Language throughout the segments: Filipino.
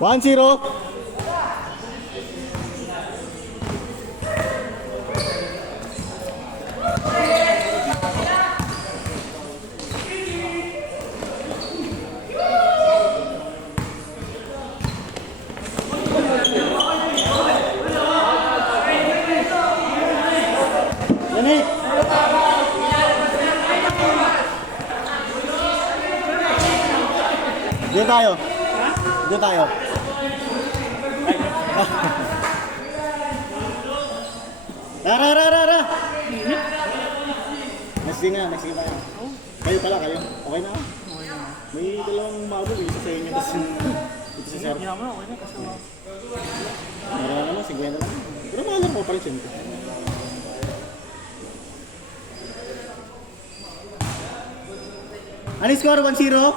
1-0. Yannick. Dito tayo. Dito tayo. Ra. Next game tayo. Kayo pala, kayo. Okay na. May dalawang mabog, isa sa inyo, tapos ito sa sir. Meron naman, 50 lang. Pero mahal lang po pa rin siyempre. Ano yung score? 1-0?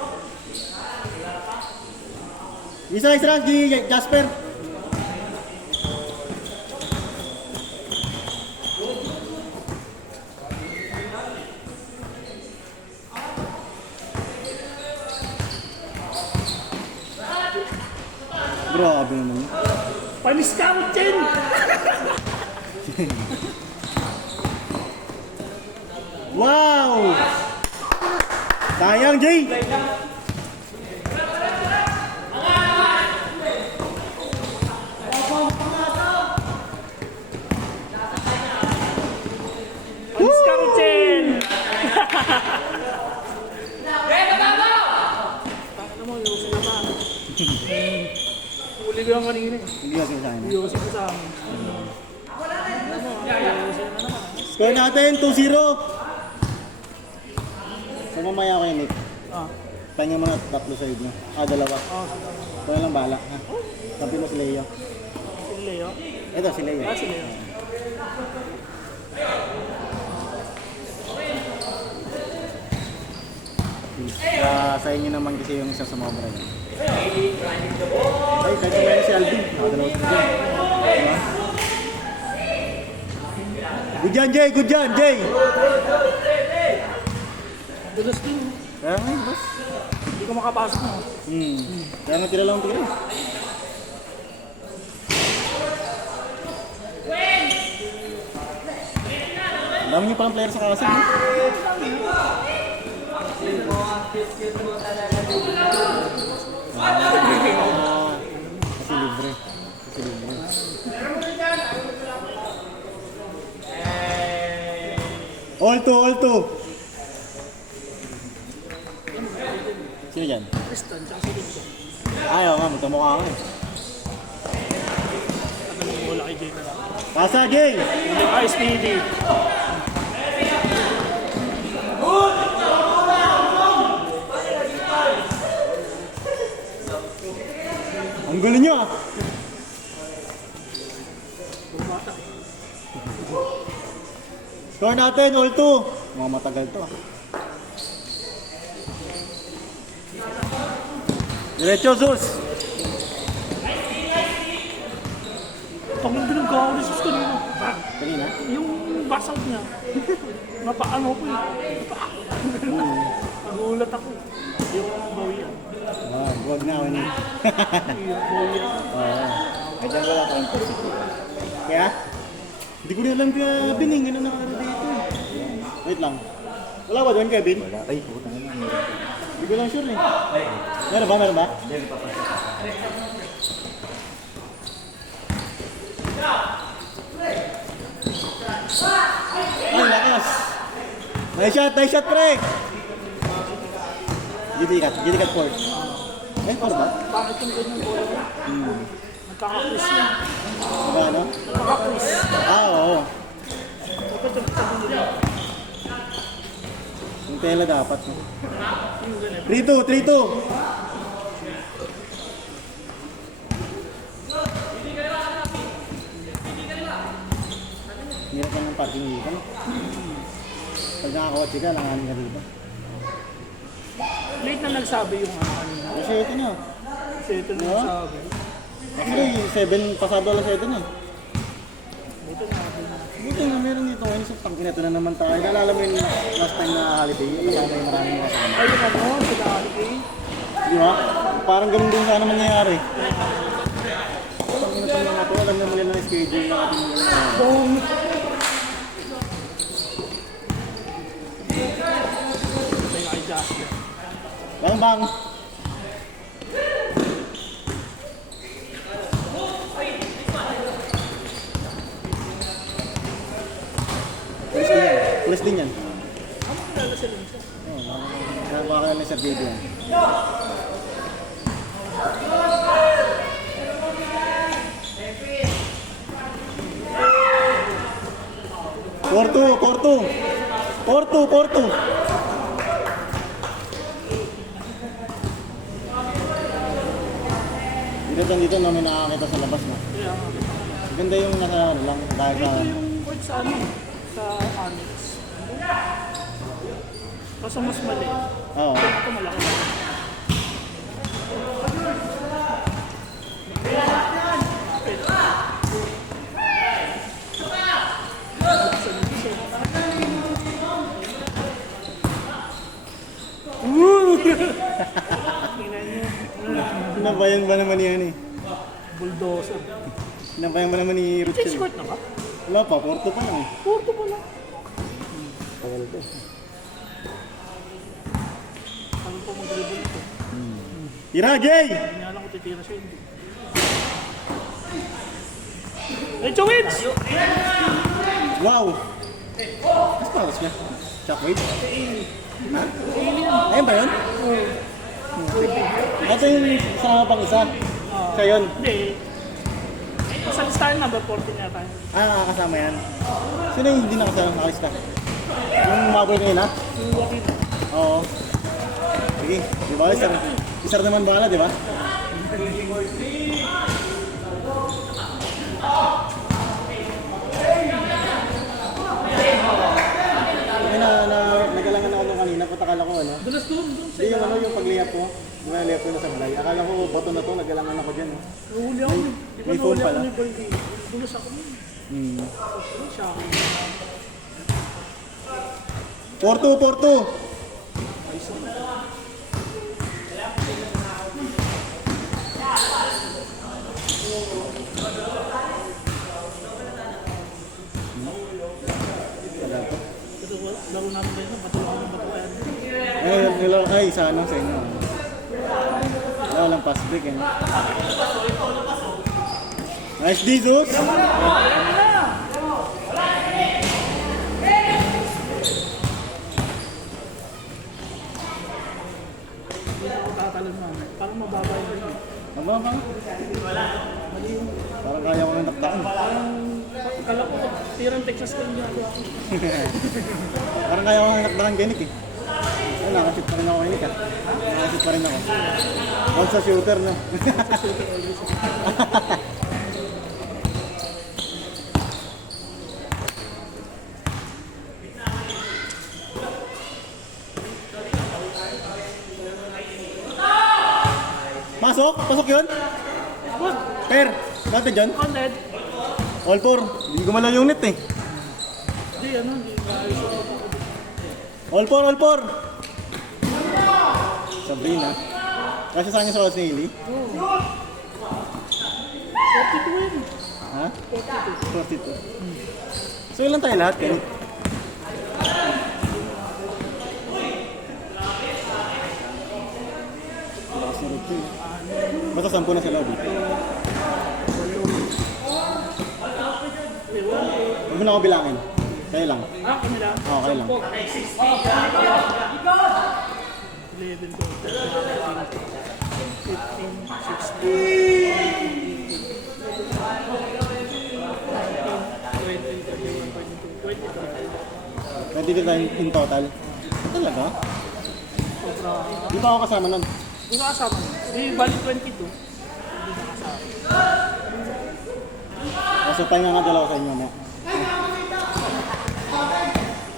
Isa Jasper. Grabe naman. Panis ka mo, Chen! Wow! Sayang, Jay! Panis ka mo, Chen! Huli ko lang kanina eh. Hindi kasi sa akin. Yosin ko sa amin. Score natin, 2-0. So mamaya ko yun, Nick. Pahinga mo na tatlo sa inyo. Dalawa. Kaya lang bala. Kampi mo si Leo. Si Leo? Ito, si Leo. Si Leo. Sa inyo naman kasi yung isa sumobra yun. Ay, kahit kumain si Alvin. Nakadalawa si Jay. Diba? Good yan, Jay! Good yan, Jay! Dulas din. Kaya nga, boss. Hindi ko makapasok mo. Kaya nga tira lang tira. Ang dami niyo palang player sa kasig, no? Kasi libre. All two. Sino dyan? Tristan, tsaka si Lipson. Ayaw nga, magkamukha ka eh. Tagal mo wala kay Jay na lang. Pasa, Jay! Hindi ka SPD. Ang gulo nyo ah! Bumata. Score natin, all two! Mga matagal to ah. Diretso, Sus! Pangin din ang gawa ni Sus kanina. Kanina? Yung basag niya. Napaano ko eh. Nagulat ako. Yung bawian. Huwag na ako niya. Yung bawian. Ay, dyan wala ko yung Kaya? Hindi ko rin alam kaya Bining, gano'n nakakara dito. Wait lang. Wala ba doon, Kevin? Wala. Ay, puta na. Hindi ko lang sure eh. Meron ba? Hindi, papasok. Ay, lakas! Nice shot, pre! Gidikat force. Four ba? Bakit yung ganyan bola ko? Nagkakakus yun. Ano? Nagkakakus. Oo. Dapat yung tabi nila. Yung tela dapat. Yung ganyan. 3-2. Hirap yan ng parking dito. Pag nakakotse ka, langanin ka dito. Late na nagsabi yung ano kanina. Kasi ito na. Kasi ito na nagsabi. Actually, 7, pasado alas 7 na. Dito na sabi na. Buti nga meron dito ngayon sa pangkinato na naman tayo. Naalala mo yung last time na holiday, kasama yung maraming kasama. Ay, yung ano, sila Holiday. Di ba? parang ganun din sana mangyayari. Pag inatong mga to, alam naman nila na schedule na ating mga Boom! May naka-adjust na. Bang bang! Pulis din yan. Ano kilala sila nito? Kaya baka lang sa video yan. Porto. Dito na may nakakita sa labas na. Kaya nga. Ganda yung nasa ano lang, dahil sa... Ito yung court sa ano, sa Annex. Kaso mas maliit. Oo. Ito malaki. Pinabayan ba naman yan eh? Bulldozer. Pinabayan ba naman ni Check Ruchel? court na ba? Wala pa, Porto pa lang eh. Porto pa lang. Tagal to. Ano pa mag-dribble ito? Tira, Jay! Hindi nga lang kung titira siya hindi. Lecho wins! Wow! Mas paras niya. Shockwave? Ha? Ayun ba yun? Ito yung sa pang isa. Siya yun. Hindi. Sa listahan number 14 yata. Nakakasama yan. Sino yung hindi nakasama nakalista? Yung maboy ngayon ha? Yung Joaquin. Oo. Sige, di ba? Isar naman bala, di ba? Nagalangan ako nung kanina, patakala ko ano. Dulas doon. Hindi yung ano, yung pag-layup ko. Yung layup ko na sablay. Akala ko, bato na to, nagalangan ako dyan. Nahuli ako. Di ba may phone nahuli ako pala. ni Goldie? Dulas ako nun. Siya ako. Porto! Ito, laro namin kayo na. Bato ako ng bato kaya. Ay, sa ano, sa inyo. Wala lang pass break eh. Nice Jesus! Hindi na ako tatalon na. Parang mababa yung ganyan. Ano ba? Parang kaya ko nang taktaan. Akala ko, tirang Texas ko yung ginagawa ko. Parang kaya ko nang taktaan ganik eh. Ay, nakashoot pa rin ako ganik ah. Nakashoot pa rin ako. Huwag sa shooter no. Pasok yun? Good. Per, dati dyan? Coned. All four. Hindi ko malaw yung net eh. Hindi, ano, hindi maayos ako. All four. Sabrina. Kasi sa akin sa Los Nili. 42 yun. Ha? 42. 42. So ilan tayo lahat? Ganit. Lakas na rin eh. Basta 10 na sa lobby. Huwag mo na ako bilangin. Kaya lang. Kami lang. Oo, kaya lang. 11, 12, 15, 16, 17, 18, 19, 20, 21, 22, 23. In total. Talaga? Sobra. Di ba ako kasama nun? Hindi ka kasama. Hindi, bali 22. Hindi ka kasama. Kasi pahinga nga dalawa sa inyo na.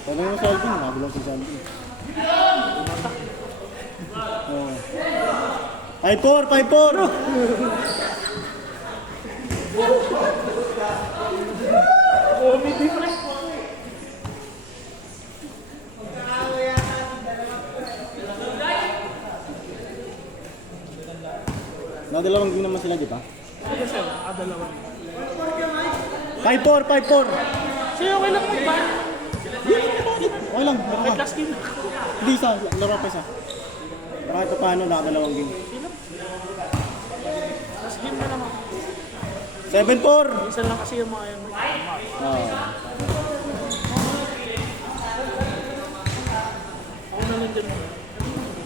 Tanong mo sa Alvin, nabilang si Alvin. Oh. 5-4! 5-4! Comedy pre. Nadalawang game naman sila, di ba? Sige sir, dalawa. 5-4, 5-4. Sige, okay lang mo ba? Okay lang, laro May ka. last game na. Hindi isa, laro pa isa. Para kahit paano, nakadalawang game. Last game na naman. 7-4. Isa lang kasi yung mga yan. Oo. Ako na lang din.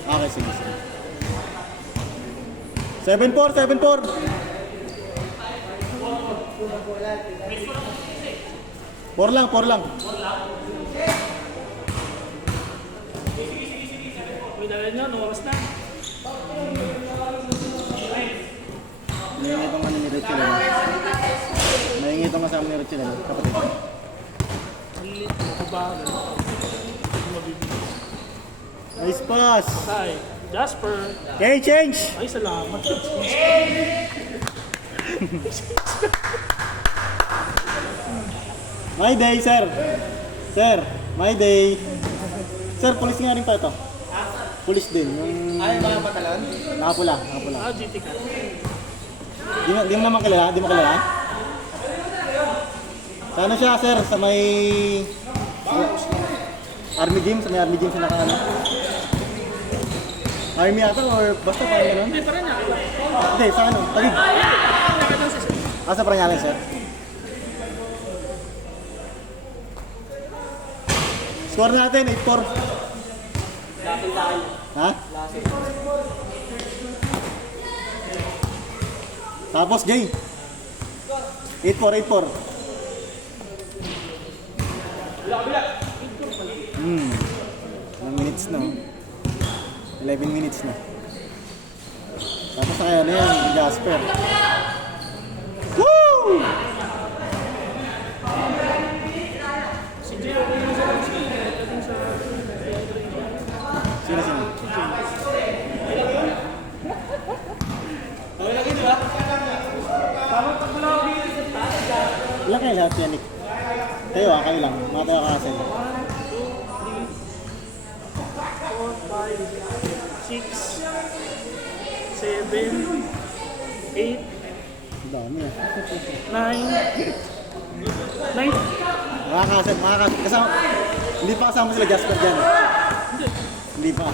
Okay, sige, sige. 7-4, 7-4. Four lang. May dala nyo, oras na. May itong ano ni Richie lang. May itong kasama ni Richie lang, kapatid. Lilit mo ba? Mabibigay. Nice pass. Tay, Jasper. Okay, change. Ay, salamat. My day, sir. Sir, my day. Sir, pulis nga rin pa ito. Pulis din. Yung... Ay, mga patalon? Nakapula. GT ka. Di mo naman kilala? Di mo kilala? Sa ano siya, sir? Sa may... Army gym? Sa may Army gym siya naka-ano? Army ata or basta parang gano'n? Hindi pa rin niya. Hindi, sa ano? Tagig. Sa Paranaque, sir. Score natin, 8-4. Ha? Tapos, Jay. 8-4, 8-4. 1 minutes na. 11 minutes na. Tapos na kaya na yan, Jasper. Woo! Si Jay, okay na sa Sino? Ilan kayo lahat yan, Nick? Kayo kayo lang. Mga tayo kakasal. 4, 5, 6, 7, 8, Dami ah. 9. Makakasal. Kasama, hindi pa kasama sila Jasper dyan. Hindi pa.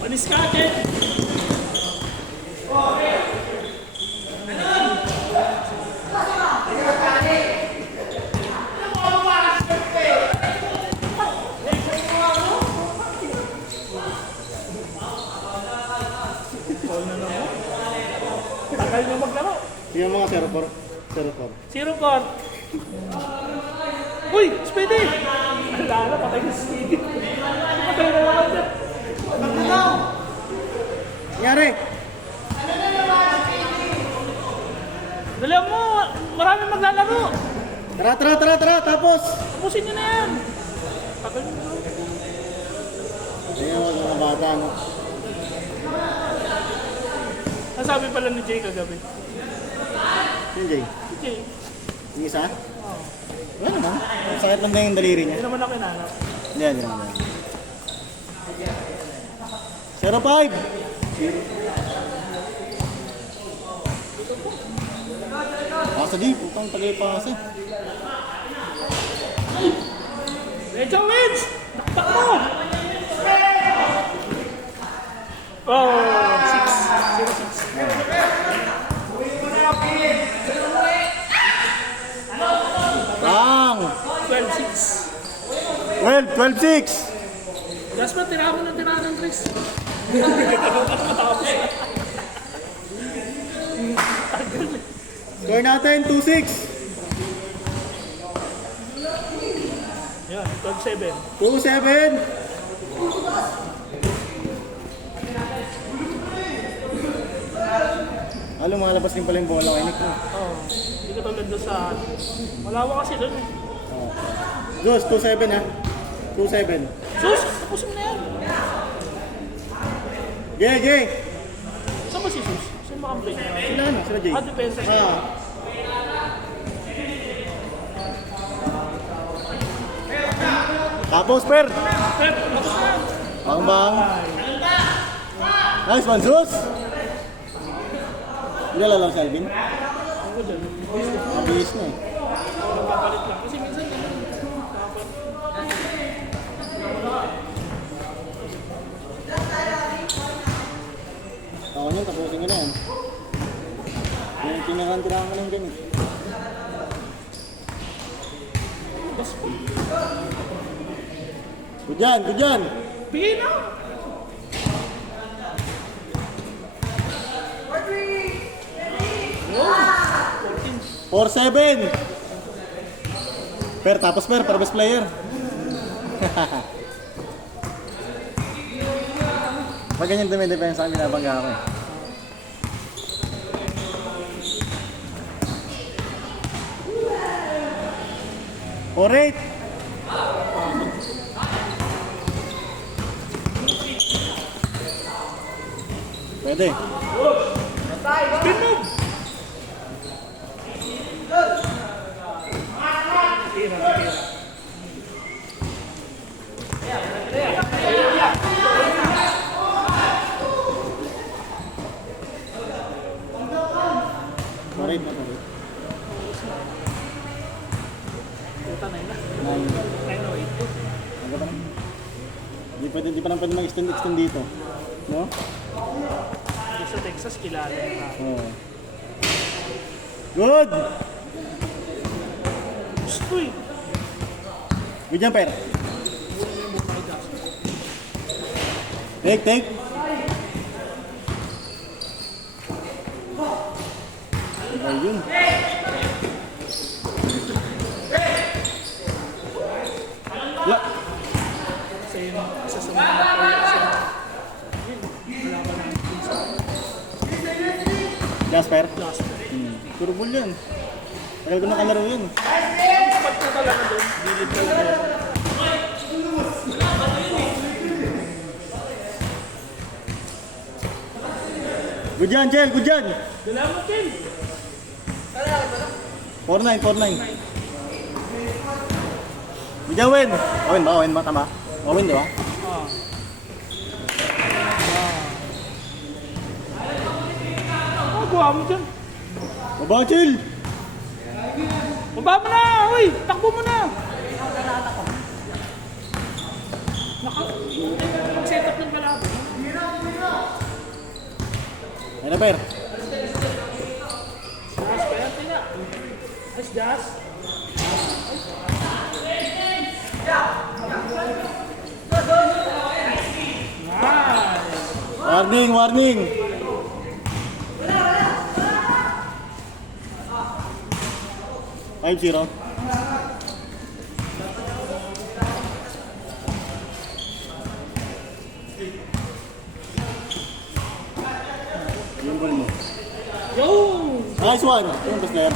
Manis ka, Ate. Tagal nyo maglaro. Sino mga 0-4? 0 court. Uy! Spede! Alala, patay na si Spede. Patay na naman siya. Nangyari! Dali mo! Maraming maglalaro! Tara! Tapos! Tapusin nyo na yan! Tagal nyo maglaro. Ayan mo, mga bata, no? Nasabi pala ni Jay kagabi. Yung Jay? Si Jay. Yung isa? Wala naman. Sakit lang na yung daliri niya. Hindi naman ako kinanap. Hindi naman. 0-5! Pasa di, putang tagay pasa. Medyo wins! Takpak mo! Oh, 6. Bang! 12-6. 12-6! Jasper, tira mo ng Chris. Score natin, 2-6! Yan, 12-7. 2-7! Alam, malabas din pala yung bola kay Nick. Oh, hindi ka tulad doon sa... Malawa kasi doon eh. Diyos, 2-7 ha. 2-7. Sus! Tapusin mo na yan. Jay! Saan ba si Sus? Saan ba kampi? Sila ano? Sila Jay? Depensa siya. Tapos, Per! Pep, tapos na. Bang bang. Nice one, Sus! Hindi lang si Alvin. Ako dyan. Mabilis na eh. Papalit lang. Kasi minsan ganun. Ako nyo, tapusin ko na yan. Yung tinakan-tirakan ko ng ganit. Good yan, good yan! Bigay na! 4-7! Per, tapos per best player. Pag ganyan dumidepensa ang binabangga ako eh. Alright! Pwede. Spin move! Tira, tira. Alright na alright. Puta na yun na. 908. Ano ba na? Hindi pa naman pwede mag-extend dito. No? Dito sa Texas, kilala yung tao. Oo. Good! Gusto eh. Good yan, Per. Take. Ayun. La. Kasi yung isa sa mga players yun. Wala ka ng pinsa. Jasper? Last. Puro bull yan. Tagal ko nakalaro yun. Kapag ka talaga doon, gilid talaga yun. Good yan, Chel. Good yan. Salamat din! 4-9. Good yan, Wen. Owen ba? Tama. Owen, di ba? Gawa mo dyan. Baba, Chel. Baba mo na! Uy! Takbo mo na! Mag-set up ng kalaban. Ayun na, Per. Jas, kaya tila. Nice, Jas. Nice. Warning. Five 0. Yung goal mo. Yo! Nice one. Yung best player.